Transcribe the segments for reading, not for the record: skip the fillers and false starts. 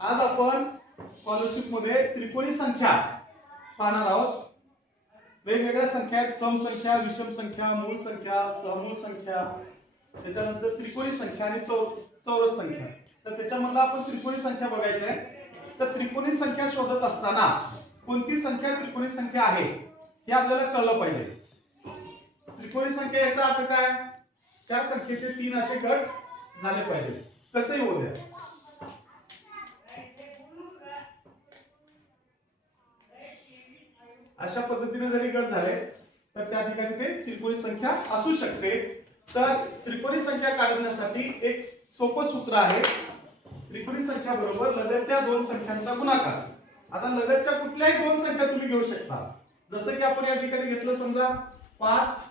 आज आपण स्कॉलरशिप मध्ये त्रिकोणी संख्या पाहणार आहोत। वेगवेगळ्या संख्या आहेत, सम संख्या, विषम संख्या, मूळ संख्या, सहमूळ संख्या, त्याच्यानंतर त्रिकोणी संख्या आणि चौरस संख्या। तर त्याच्यामधला आपण त्रिकोणी संख्या बघायचं आहे। तर त्रिकोणी संख्या शोधत असताना कोणती संख्या त्रिकोणी संख्या आहे हे आपल्याला कळलं पाहिजे। त्रिकोणी संख्या याचा अर्थ काय? त्या संख्येचे 3 असे गट झाले पाहिजे। कसे होऊ द्या, अशा पद्धतीने जरी गट झाले तर त्या ठिकाणी ते त्रिकोणी संख्या असू शकते। तर त्रिकोणी संख्या काढण्यासाठी एक सोपं सूत्र आहे। त्रिकोणी संख्या बरोबर लगतच्या दोन संख्यांचा गुणाकार। आता लगतच्या कुठल्याही दोन संख्या तुम्ही घेऊ शकता, जसं की आपण या ठिकाणी घेतलं समजा 5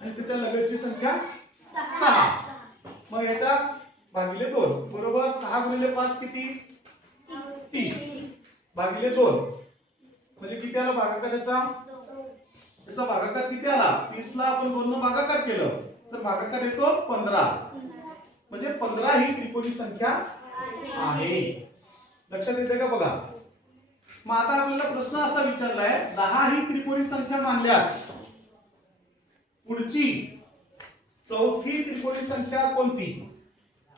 आणि त्याच्या लगतची संख्या 6, मग याच्या भागिले 2 बरोबर 6 गुणिले 5 किती? 30 भागिले 2 म्हणजे किती आला भागाकाराचा? त्याचा भागाकार किती आला? 30 ला आपण 2 ने भागाकार केलं तर भागाकार येतो 15, म्हणजे 15 ही त्रिकोणी संख्या आहे। लक्षात येते का बघा? मग आता आपल्याला प्रश्न असा विचारलाय, 10 ही त्रिकोणी संख्या मानल्यास पुढची चौथी त्रिकोणी संख्या कोणती?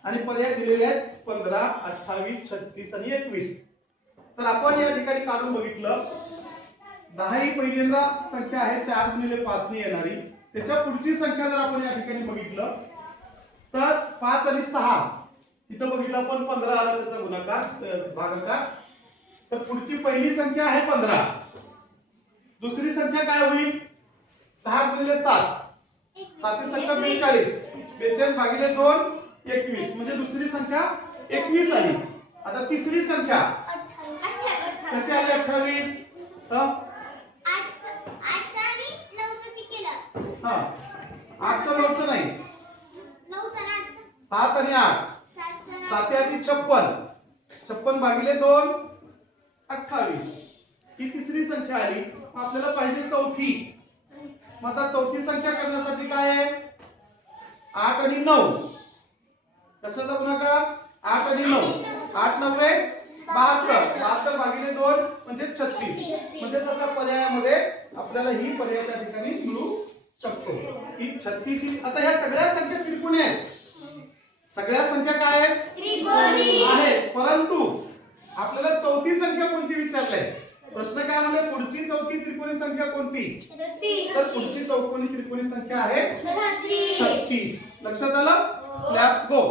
आणि पर्याय दिलेले आहेत 15, 28, 36 आणि 21। तर आपण या ठिकाणी काढून बघितलं, 10 ही पहिल्यांदा संख्या आहे 4 गुणिले 5 ने येणारी। त्याच्या पुढची संख्या जर आपण या ठिकाणी बघितलं तर 5 आणि 6, इथं बघितलं आपण 15 आला त्याचा गुणाकार भागाकार। तर पुढची पहिली संख्या आहे 15, दुसरी संख्या काय होईल? 6 गुणिले 7, 7 संख्या 42, 42 भागिले 2 21, म्हणजे दुसरी संख्या 21 आली। आता तिसरी संख्या कशी आली? 28। हा 8चं 9चं नाही, 7 आणि 8, 7 आणि 56, 56 भागिले 2 28, ही तिसरी संख्या आली। आपल्याला पाहिजे चौथी। मग आता चौथी संख्या करण्यासाठी काय आहे? 8 आणि 9, कशाचा गुणाकार? 8 आणि 9, 8 9 72, 72 भागिले 2 म्हणजे 36, म्हणजे आता पर्यायामध्ये आपल्याला ही पर्याय त्या ठिकाणी मिळू शकतो। ही 36 ही। आता ह्या सगळ्या संख्या त्रिकोणी आहेत, सगळ्या संख्या काय आहेत? त्रिकोणी आहेत, परंतु आपल्याला चौथी संख्या कोणती विचारलंय? प्रश्न काय म्हणाले? पुढची चौथी त्रिकोणी संख्या कोणती? तर पुढची चौकोनी त्रिकोणी संख्या आहे 36। लक्षात आलं? Let's go.